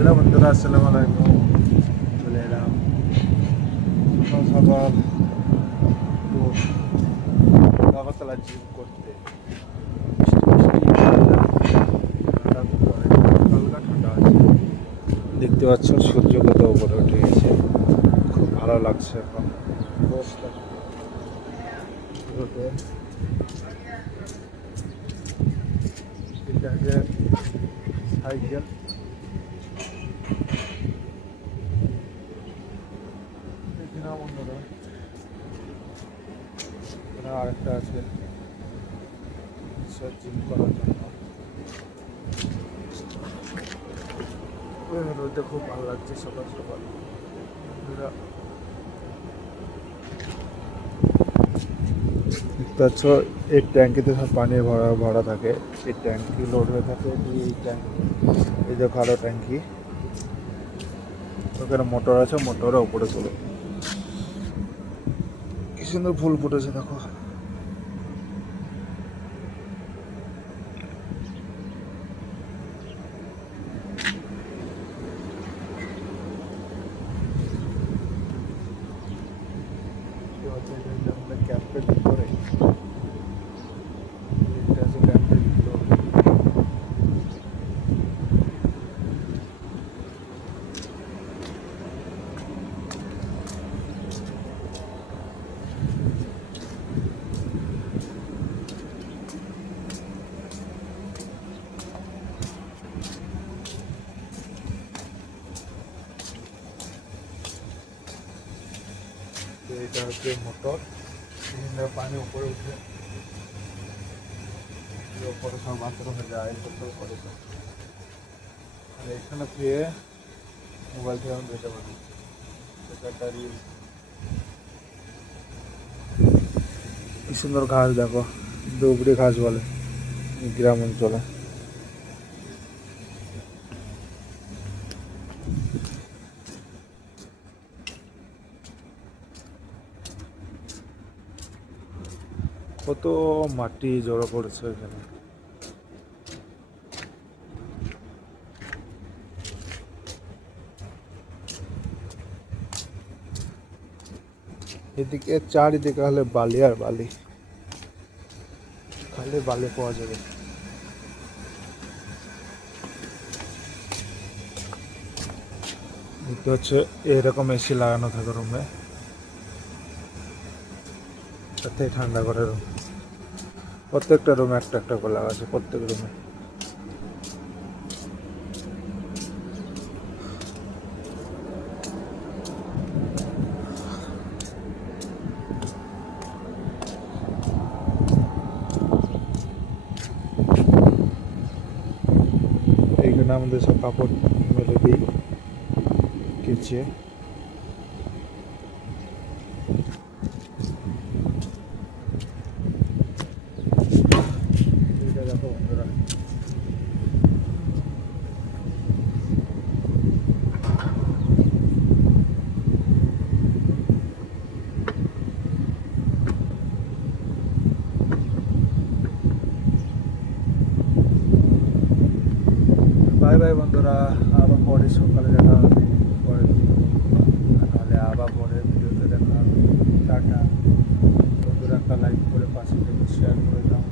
হ্যালো বন্ধুরা, আসসালামু আলাইকুম। চলে এলাম সকাল একটু আগরতলা জিম করতে। হালকা ঠান্ডা আছে, দেখতে পাচ্ছ সূর্য কত উপরে উঠে গেছে। খুব ভালো লাগছে এখন অবস্থা রোদে। এটা যে সাইকেল, দেখি না বন্ধুরা, এখানে আরেকটা আছে জিম করার জন্য। রোদে খুব ভালো লাগছে সকাল সকাল। বন্ধুরা দেখতে পাচ্ছ, এই ট্যাঙ্কিতে সব পানি ভরা ভরা থাকে। এই ট্যাঙ্কি লোড হয়ে থাকে, এই ট্যাঙ্কি, এই যে কালো ট্যাঙ্কি, ওখানে মোটর আছে, মোটরের উপরে চলে। কি সুন্দর ফুল ফুটেছে দেখো। ক্যাম্পের ভিতরে এটা আছে, ক্যাম্পের ভিতরে। এটা হচ্ছে মোটর, পানি উপরে উঠে উপরে সব বাথরুমে যায়, করতেও করে সব। আর এখানে ফিরে মোবাইল থেকে আমি যেতে পারি। একটা রিল, কি সুন্দর ঘাস দেখো, দুবড়ি ঘাস বলে গ্রাম অঞ্চলে। কত মাটি জড়ো পড়েছে এখানে। এদিকে চারিদিকে হলে বালি আর বালি, খালি বালি পাওয়া যাবে। দেখতে হচ্ছে এরকম এসি লাগানো থাকে রুমে, তাতে ঠান্ডা করে রুম। প্রত্যেকটা রুমে একটা একটা করে লাগা আছে, প্রত্যেক রুমে। এইখানে আমাদের সব কাপড় মেলে দিই কেচে। এটা দেখো বন্ধুরা, বাই বাই বন্ধুরা, আবার পরে সকালে দেখা হবে, পরের দিন, নাহলে আবার পরের ভিডিওতে দেখা হবে। টাটা বন্ধুরা, একটা লাইক করে পাশে থেকে শেয়ার করে দাও।